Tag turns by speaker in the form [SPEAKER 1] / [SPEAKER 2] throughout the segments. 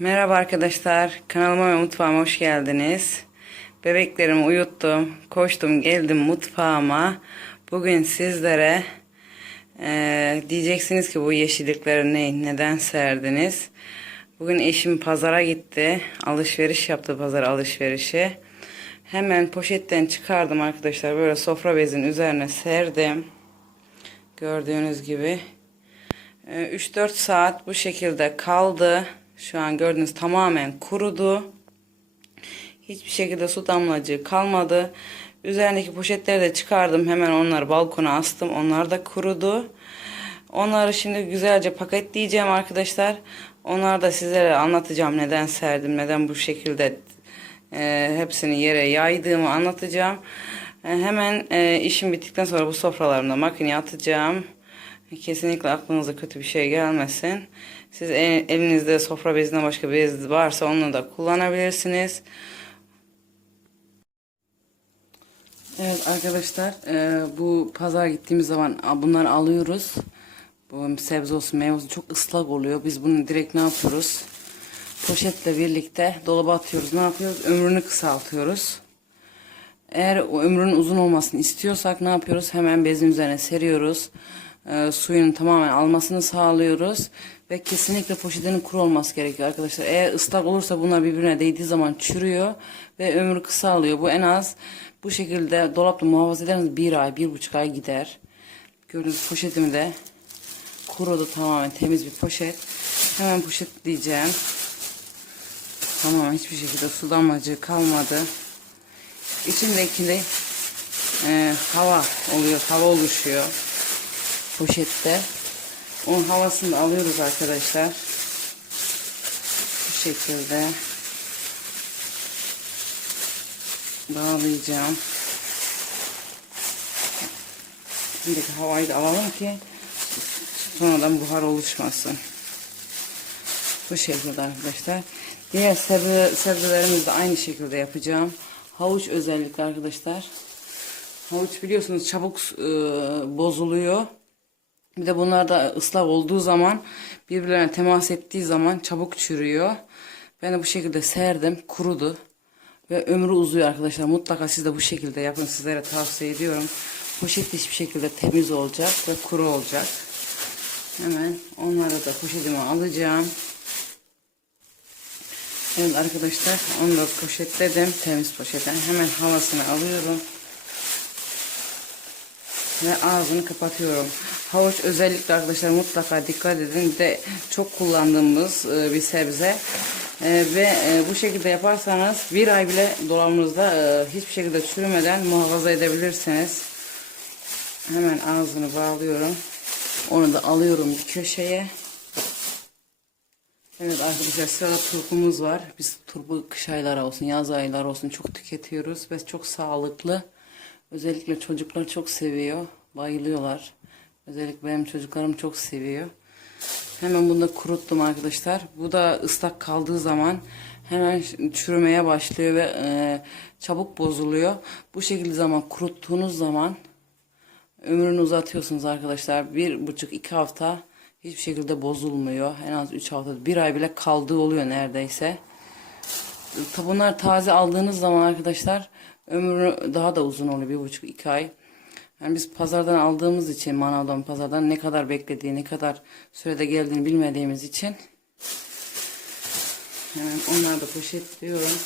[SPEAKER 1] Merhaba arkadaşlar. Kanalıma ve mutfağıma hoş geldiniz. Bebeklerimi uyuttum. Koştum geldim mutfağıma. Bugün sizlere eee, diyeceksiniz ki bu yeşillikleri ne, neden serdiniz? Bugün eşim pazara gitti. Alışveriş yaptı pazar alışverişi. Hemen poşetten çıkardım arkadaşlar. Böyle sofra bezinin üzerine serdim. Gördüğünüz gibi. Ee, 3-4 saat bu şekilde kaldı. Şu an gördüğünüz tamamen kurudu. Hiçbir şekilde su damlacığı kalmadı. Üzerindeki poşetleri de çıkardım. Hemen onları balkona astım. Onlar da kurudu. Onları şimdi güzelce paketleyeceğim arkadaşlar. Onları da sizlere anlatacağım neden serdim, neden bu şekilde e, hepsini yere yaydığımı anlatacağım. E, hemen e, işim bittikten sonra bu sofralarımda makineye atacağım. Kesinlikle aklınıza kötü bir şey gelmesin. Siz el- elinizde sofra bezinden başka bez varsa onu da kullanabilirsiniz. Evet arkadaşlar e, bu pazar gittiğimiz zaman bunları alıyoruz. Bu sebze olsun meyve olsun çok ıslak oluyor. Biz bunu direkt ne yapıyoruz? Poşetle birlikte dolaba atıyoruz. Ne yapıyoruz? Ömrünü kısaltıyoruz. Eğer o ömrünün uzun olmasını istiyorsak ne yapıyoruz? Hemen bezin üzerine seriyoruz. Ee, suyunu tamamen almasını sağlıyoruz. Ve kesinlikle poşetinin kuru olması gerekiyor arkadaşlar. Eğer ıslak olursa bunlar birbirine değdiği zaman çürüyor ve ömrü kısalıyor. Bu en az bu şekilde dolapta muhafaza ederseniz bir ay, bir buçuk ay gider. Gördüğünüz poşetimi de kurudu tamamen temiz bir poşet. Hemen poşetleyeceğim. Tamamen hiçbir şekilde su damlacığı kalmadı. İçindeki e, hava oluyor, hava oluşuyor poşette. Onun havasını alıyoruz arkadaşlar. Bu şekilde bağlayacağım. Şimdiki havayı da alalım ki sonradan buhar oluşmasın. Bu şekilde arkadaşlar. Diğer sebze, sebzelerimizi de aynı şekilde yapacağım. Havuç özellikle arkadaşlar. Havuç biliyorsunuz çabuk e, bozuluyor. Bir de bunlar da ıslak olduğu zaman birbirlerine temas ettiği zaman çabuk çürüyor. Ben de bu şekilde serdim. Kurudu. Ve ömrü uzuyor arkadaşlar. Mutlaka siz de bu şekilde yapın. Sizlere tavsiye ediyorum. Poşet hiçbir şekilde temiz olacak ve kuru olacak. Hemen onları da poşetime alacağım. Evet arkadaşlar onu da poşetledim. Temiz poşetten. Hemen havasını alıyorum. Ve ağzını kapatıyorum. Havuç özellikle arkadaşlar mutlaka dikkat edin. De çok kullandığımız e, bir sebze. E, ve e, bu şekilde yaparsanız bir ay bile dolabınızda hiçbir şekilde çürümeden muhafaza edebilirsiniz. Hemen ağzını bağlıyorum. Onu da alıyorum bir köşeye. Evet arkadaşlar sırada turpumuz var. Biz turpu kış ayları olsun, yaz ayları olsun çok tüketiyoruz ve çok sağlıklı. Özellikle çocuklar çok seviyor, bayılıyorlar. Özellikle benim çocuklarım çok seviyor. Hemen bunu da kuruttum arkadaşlar. Bu da ıslak kaldığı zaman hemen çürümeye başlıyor ve e, çabuk bozuluyor. Bu şekilde zaman kuruttuğunuz zaman ömrünü uzatıyorsunuz arkadaşlar. Bir buçuk iki hafta hiçbir şekilde bozulmuyor. En az üç hafta bir ay bile kaldığı oluyor neredeyse. Tabi Bunlar taze aldığınız zaman arkadaşlar ömrü daha da uzun oluyor. Bir buçuk iki ay. Yani biz pazardan aldığımız için manavdan pazardan ne kadar beklediği ne kadar sürede geldiğini bilmediğimiz için hemen onları da poşetliyorum.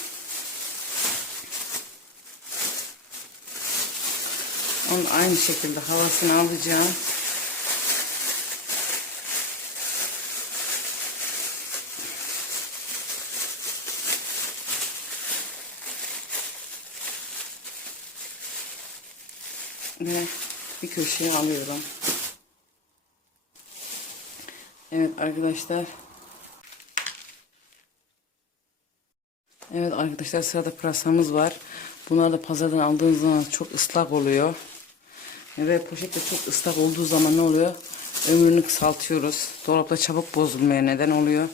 [SPEAKER 1] Onu aynı şekilde havasını alacağım. Ve bir köşeye alıyorum. Evet arkadaşlar. Evet arkadaşlar sırada pırasamız var. Bunlar da pazardan aldığınız zaman çok ıslak oluyor. Ve poşette çok ıslak olduğu zaman ne oluyor? Ömrünü kısaltıyoruz. Dolapta çabuk bozulmaya neden oluyor.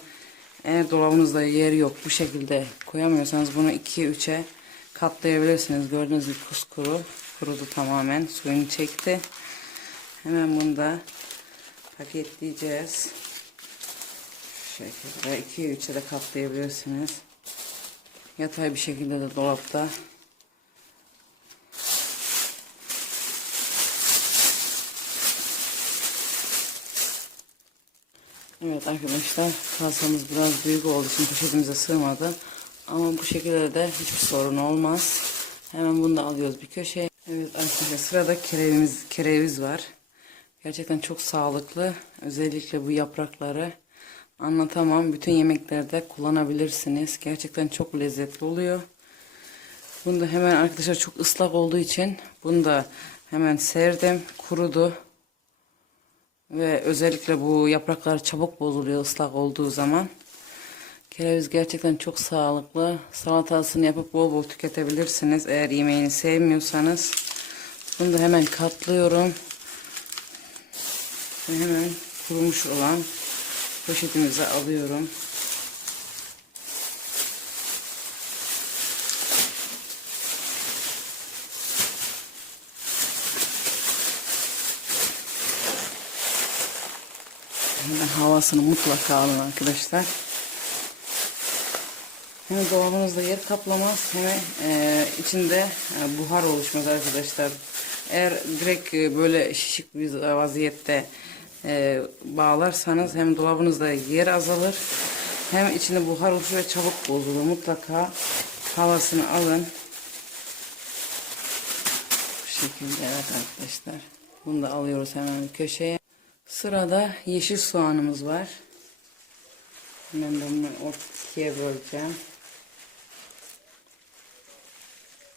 [SPEAKER 1] Eğer dolabınızda yer yok bu şekilde koyamıyorsanız bunu 2'ye 3'e katlayabilirsiniz. Gördüğünüz gibi kuskuru kurudu tamamen. Suyunu çekti. Hemen bunu da paketleyeceğiz. şekilde 2'ye 3'e de katlayabilirsiniz. Yatay bir şekilde de dolapta. Evet arkadaşlar kasamız biraz büyük olduğu için poşetimize sığmadı. Ama bu şekilde de hiçbir sorun olmaz. Hemen bunu da alıyoruz bir köşeye. Evet arkadaşlar sırada kereviz, kereviz var. Gerçekten çok sağlıklı. Özellikle bu yaprakları anlatamam. Bütün yemeklerde kullanabilirsiniz. Gerçekten çok lezzetli oluyor. Bunu da hemen arkadaşlar çok ıslak olduğu için bunu da hemen serdim. Kurudu. Ve özellikle bu yapraklar çabuk bozuluyor ıslak olduğu zaman. Kereviz gerçekten çok sağlıklı. Salatasını yapıp bol bol tüketebilirsiniz. Eğer yemeğini sevmiyorsanız. Bunu da hemen katlıyorum. Ve hemen kurumuş olan poşetimize alıyorum. Havasını mutlaka alın arkadaşlar. Hem dolabınızda yer kaplamaz hem e, içinde e, buhar oluşmaz arkadaşlar. Eğer direkt e, böyle şişik bir vaziyette e, bağlarsanız hem dolabınızda yer azalır hem içinde buhar oluşur ve çabuk bozulur. Mutlaka havasını alın. Bu şekilde evet arkadaşlar. Bunu da alıyoruz hemen köşeye. Sırada yeşil soğanımız var. Ben bunu ortaya böleceğim.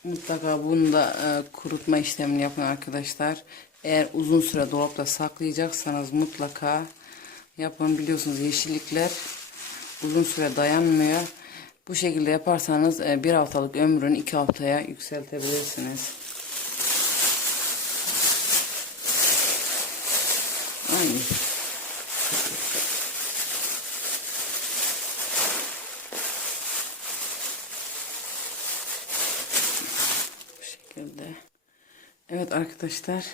[SPEAKER 1] Mutlaka bunu da e, kurutma işlemini yapın arkadaşlar. Eğer uzun süre dolapta saklayacaksanız mutlaka yapın. Biliyorsunuz yeşillikler uzun süre dayanmıyor. Bu şekilde yaparsanız e, bir haftalık ömrünü iki haftaya yükseltebilirsiniz. Aynı. Bu şekilde. Evet arkadaşlar.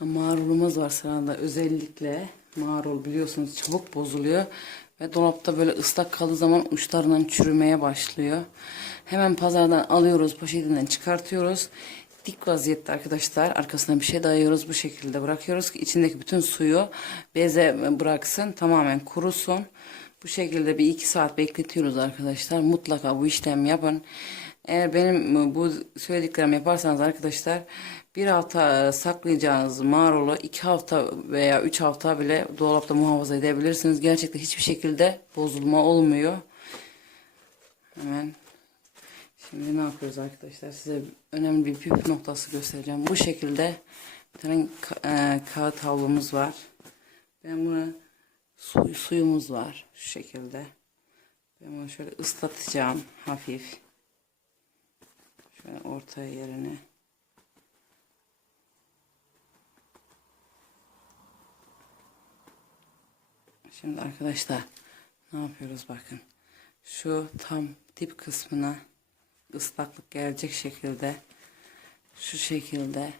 [SPEAKER 1] Marulumuz var sırada. Özellikle marul biliyorsunuz çabuk bozuluyor. Ve dolapta böyle ıslak kaldığı zaman uçlarından çürümeye başlıyor. Hemen pazardan alıyoruz, poşetinden çıkartıyoruz. Dik vaziyette arkadaşlar arkasına bir şey dayıyoruz. Bu şekilde bırakıyoruz ki içindeki bütün suyu beze bıraksın. Tamamen kurusun. Bu şekilde bir iki saat bekletiyoruz arkadaşlar. Mutlaka bu işlemi yapın. Eğer benim bu söylediklerimi yaparsanız arkadaşlar bir hafta saklayacağınız marulu iki hafta veya üç hafta bile dolapta muhafaza edebilirsiniz. Gerçekten hiçbir şekilde bozulma olmuyor. Hemen şimdi ne yapıyoruz arkadaşlar? Size önemli bir püf noktası göstereceğim. Bu şekilde bir tane ka- e, kağıt havlumuz var. Ben bunu su, suyumuz var şu şekilde. Ben bunu şöyle ıslatacağım hafif. Şöyle orta yerine. Şimdi arkadaşlar ne yapıyoruz bakın. Şu tam dip kısmına ıslaklık gelecek şekilde şu şekilde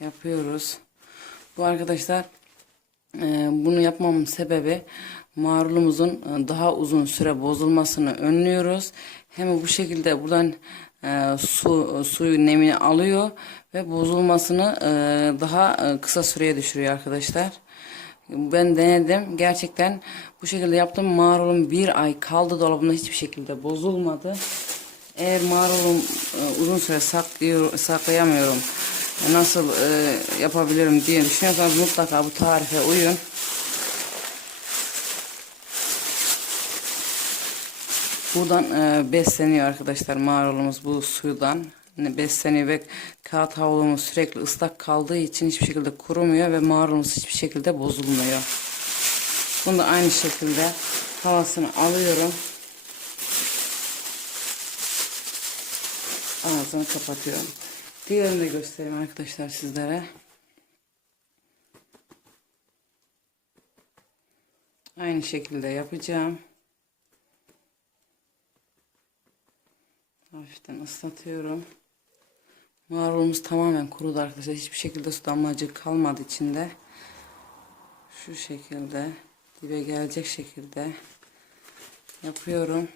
[SPEAKER 1] yapıyoruz. Bu arkadaşlar e, bunu yapmamın sebebi marulumuzun e, daha uzun süre bozulmasını önlüyoruz. Hem bu şekilde buradan e, su suyu nemini alıyor ve bozulmasını e, daha e, kısa süreye düşürüyor arkadaşlar. Ben denedim. Gerçekten bu şekilde yaptım. Marulum bir ay kaldı dolabımda hiçbir şekilde bozulmadı. Eğer marulum e, uzun süre saklıyor, saklayamıyorum. Nasıl e, yapabilirim diye düşünüyorsanız mutlaka bu tarife uyun. Buradan e, besleniyor arkadaşlar marulumuz bu suydan Ne besleniyor ve kağıt havlumuz sürekli ıslak kaldığı için hiçbir şekilde kurumuyor ve marulumuz hiçbir şekilde bozulmuyor. Bunu da aynı şekilde havasını alıyorum. Ağzını kapatıyorum. Diğerini de göstereyim arkadaşlar sizlere. Aynı şekilde yapacağım. Hafiften ıslatıyorum. Marulumuz tamamen kurudu arkadaşlar. Hiçbir şekilde su damlacık kalmadı içinde. Şu şekilde dibe gelecek şekilde yapıyorum.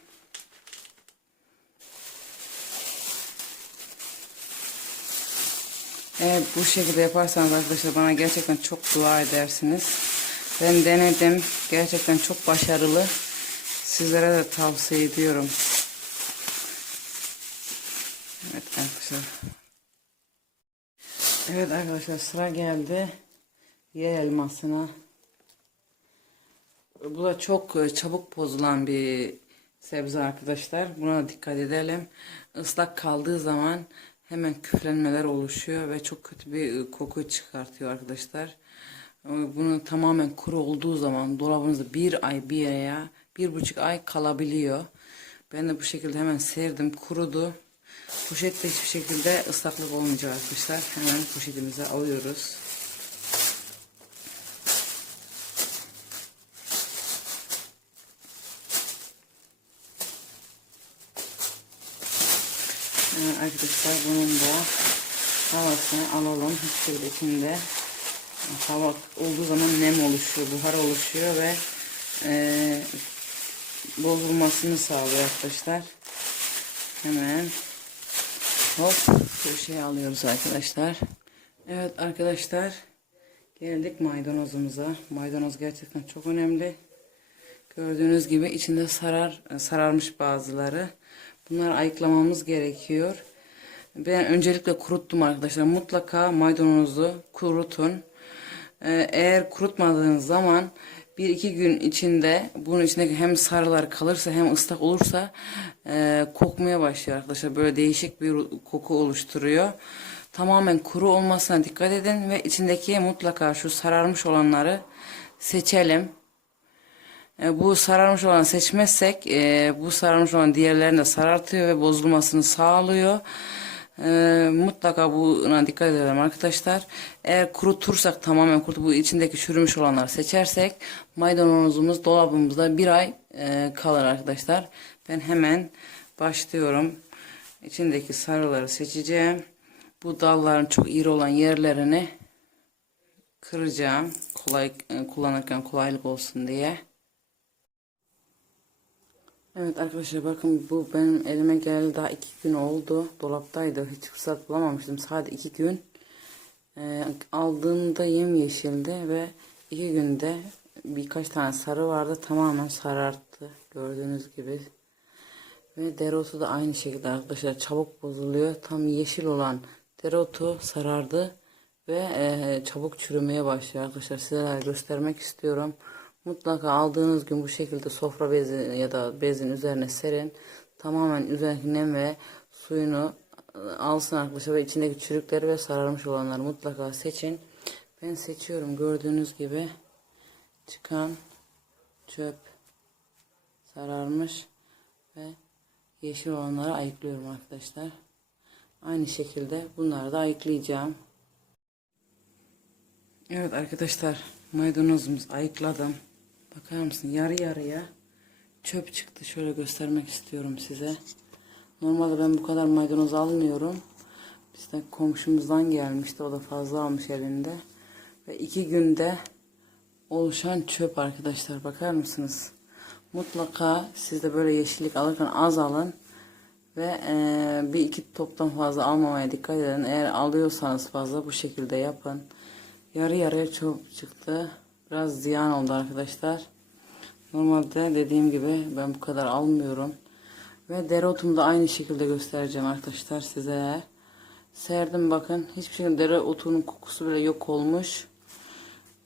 [SPEAKER 1] Eğer bu şekilde yaparsanız arkadaşlar bana gerçekten çok dua edersiniz. Ben denedim. Gerçekten çok başarılı. Sizlere de tavsiye ediyorum. Evet arkadaşlar. Evet arkadaşlar sıra geldi. Yer elmasına. Bu da çok e, çabuk bozulan bir sebze arkadaşlar. Buna dikkat edelim. Islak kaldığı zaman hemen küflenmeler oluşuyor ve çok kötü bir e, koku çıkartıyor arkadaşlar. E, Bunu tamamen kuru olduğu zaman dolabınızda bir ay bir veya bir buçuk ay kalabiliyor. Ben de bu şekilde hemen serdim kurudu. Poşette hiçbir şekilde ıslaklık olmayacak arkadaşlar. Hemen poşetimize alıyoruz. Ee, arkadaşlar bunun da havasını alalım. Hiç şekilde içinde hava olduğu zaman nem oluşuyor, buhar oluşuyor ve e, bozulmasını sağlıyor arkadaşlar. Hemen hop köşeye alıyoruz arkadaşlar. Evet arkadaşlar geldik maydanozumuza. Maydanoz gerçekten çok önemli. Gördüğünüz gibi içinde sarar sararmış bazıları. Bunları ayıklamamız gerekiyor. Ben öncelikle kuruttum arkadaşlar. Mutlaka maydanozu kurutun. Ee, Eğer kurutmadığınız zaman bir iki gün içinde bunun içindeki hem sarılar kalırsa hem ıslak olursa e, kokmaya başlıyor arkadaşlar. Böyle değişik bir koku oluşturuyor. Tamamen kuru olmasına dikkat edin ve içindeki mutlaka şu sararmış olanları seçelim. E, bu sararmış olanı seçmezsek e, bu sararmış olan diğerlerini de sarartıyor ve bozulmasını sağlıyor. E, mutlaka buna dikkat edelim arkadaşlar. Eğer kurutursak tamamen kurutup bu içindeki çürümüş olanları seçersek maydanozumuz dolabımızda bir ay e, kalır arkadaşlar. Ben hemen başlıyorum. İçindeki sarıları seçeceğim. Bu dalların çok iri olan yerlerini kıracağım. Kolay e, kullanırken kolaylık olsun diye. Evet arkadaşlar bakın bu benim elime geldi daha iki gün oldu. Dolaptaydı hiç fırsat bulamamıştım. Sadece iki gün e, aldığımda yemyeşildi ve iki günde birkaç tane sarı vardı tamamen sararttı gördüğünüz gibi. Ve dereotu da aynı şekilde arkadaşlar çabuk bozuluyor. Tam yeşil olan dereotu sarardı ve e, çabuk çürümeye başlıyor arkadaşlar. Size göstermek istiyorum. Mutlaka aldığınız gün bu şekilde sofra bezi ya da bezin üzerine serin. Tamamen üzerindeki nem ve suyunu e, alsın arkadaşlar ve içindeki çürükleri ve sararmış olanları mutlaka seçin. Ben seçiyorum gördüğünüz gibi çıkan çöp sararmış ve yeşil olanları ayıklıyorum arkadaşlar. Aynı şekilde bunları da ayıklayacağım. Evet arkadaşlar maydanozumuzu ayıkladım. Bakar mısın yarı yarıya çöp çıktı. Şöyle göstermek istiyorum size. Normalde ben bu kadar maydanoz almıyorum. Bizde komşumuzdan gelmişti. O da fazla almış elinde. Ve iki günde oluşan çöp arkadaşlar. Bakar mısınız? Mutlaka siz de böyle yeşillik alırken az alın. Ve e, bir iki toptan fazla almamaya dikkat edin. Eğer alıyorsanız fazla bu şekilde yapın. Yarı yarıya çöp çıktı. Biraz ziyan oldu arkadaşlar. Normalde dediğim gibi ben bu kadar almıyorum. Ve dereotumu da aynı şekilde göstereceğim arkadaşlar size. Serdim bakın. Hiçbir şekilde dereotunun kokusu bile yok olmuş.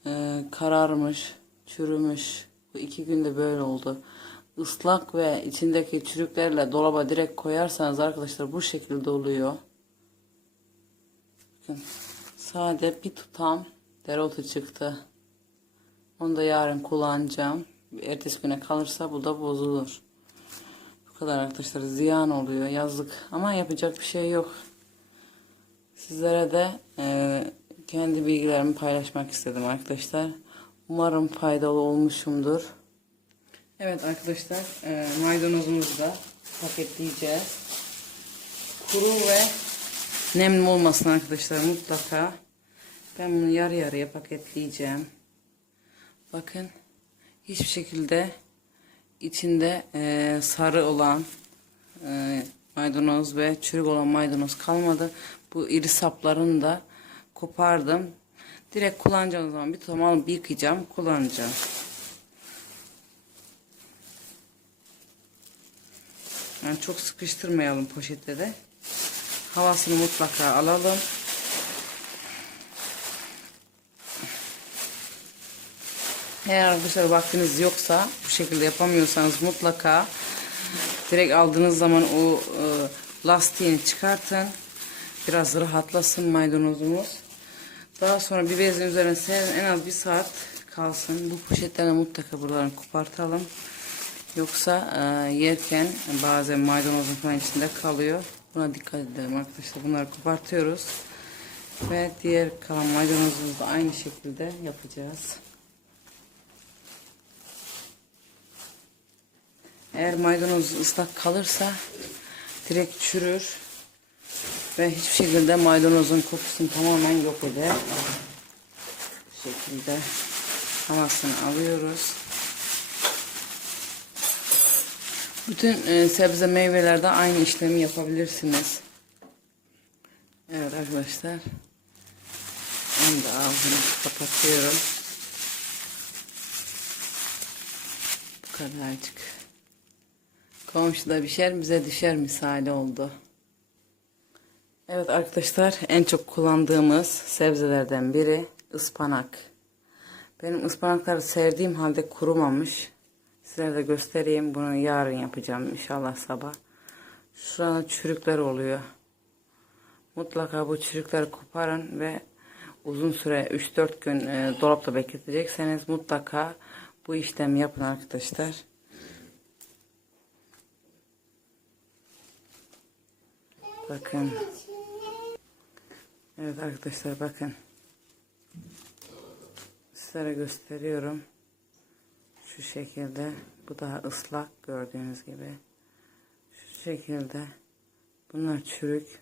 [SPEAKER 1] Ee, kararmış. Çürümüş. Bu iki günde böyle oldu. Islak ve içindeki çürüklerle dolaba direkt koyarsanız arkadaşlar bu şekilde oluyor. Bakın. Sade bir tutam dereotu çıktı. Onu da yarın kullanacağım. Ertesi güne kalırsa bu da bozulur. Bu kadar arkadaşlar ziyan oluyor yazlık ama yapacak bir şey yok. Sizlere de e, kendi bilgilerimi paylaşmak istedim arkadaşlar. Umarım faydalı olmuşumdur. Evet arkadaşlar e, maydanozumuzu da paketleyeceğiz. Kuru ve nemli olmasın arkadaşlar mutlaka. Ben bunu yarı yarıya paketleyeceğim. Bakın hiçbir şekilde içinde e, sarı olan e, maydanoz ve çürük olan maydanoz kalmadı. Bu iri saplarını da kopardım. Direkt kullanacağım zaman bir tutam alıp yıkayacağım, kullanacağım. Yani çok sıkıştırmayalım poşette de. Havasını mutlaka alalım. Eğer arkadaşlar vaktiniz yoksa bu şekilde yapamıyorsanız mutlaka direkt aldığınız zaman o e, lastiğini çıkartın. Biraz rahatlasın maydanozumuz. Daha sonra bir bezin üzerine serin en az bir saat kalsın. Bu poşetlerden mutlaka buralarını kopartalım. Yoksa e, yerken bazen maydanozun falan içinde kalıyor. Buna dikkat edelim arkadaşlar. Bunları kopartıyoruz. Ve diğer kalan maydanozumuzu da aynı şekilde yapacağız. Eğer maydanoz ıslak kalırsa direkt çürür ve hiçbir şekilde maydanozun kokusunu tamamen yok eder. Bu şekilde havasını alıyoruz. Bütün e, sebze meyvelerde aynı işlemi yapabilirsiniz. Evet arkadaşlar. Ben de ağzını kapatıyorum. Bu kadarcık. Komşuda pişer bize düşer misali oldu. Evet arkadaşlar en çok kullandığımız sebzelerden biri ıspanak. Benim ıspanakları sevdiğim halde kurumamış. Sizlere de göstereyim. Bunu yarın yapacağım inşallah sabah. Şurada çürükler oluyor. Mutlaka bu çürükleri koparın ve uzun süre 3-4 gün e, dolapta bekletecekseniz mutlaka bu işlemi yapın arkadaşlar. Bakın. Evet arkadaşlar bakın. Sizlere gösteriyorum. Şu şekilde. Bu daha ıslak gördüğünüz gibi. Şu şekilde. Bunlar çürük.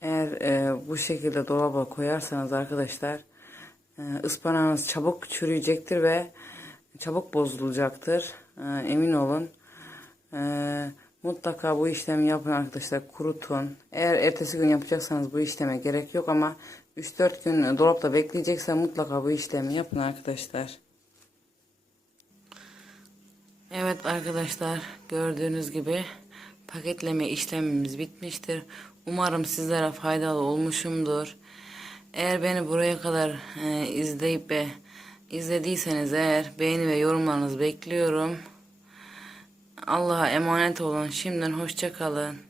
[SPEAKER 1] Eğer e, bu şekilde dolaba koyarsanız arkadaşlar e, ıspanağınız çabuk çürüyecektir ve çabuk bozulacaktır. E, emin olun. E, mutlaka bu işlemi yapın arkadaşlar. Kurutun. Eğer ertesi gün yapacaksanız bu işleme gerek yok ama 3-4 gün dolapta bekleyeceksen mutlaka bu işlemi yapın arkadaşlar. Evet arkadaşlar gördüğünüz gibi paketleme işlemimiz bitmiştir. Umarım sizlere faydalı olmuşumdur. Eğer beni buraya kadar e, izleyip ve izlediyseniz eğer beğeni ve yorumlarınızı bekliyorum. Allah'a emanet olun. Şimdiden hoşça kalın.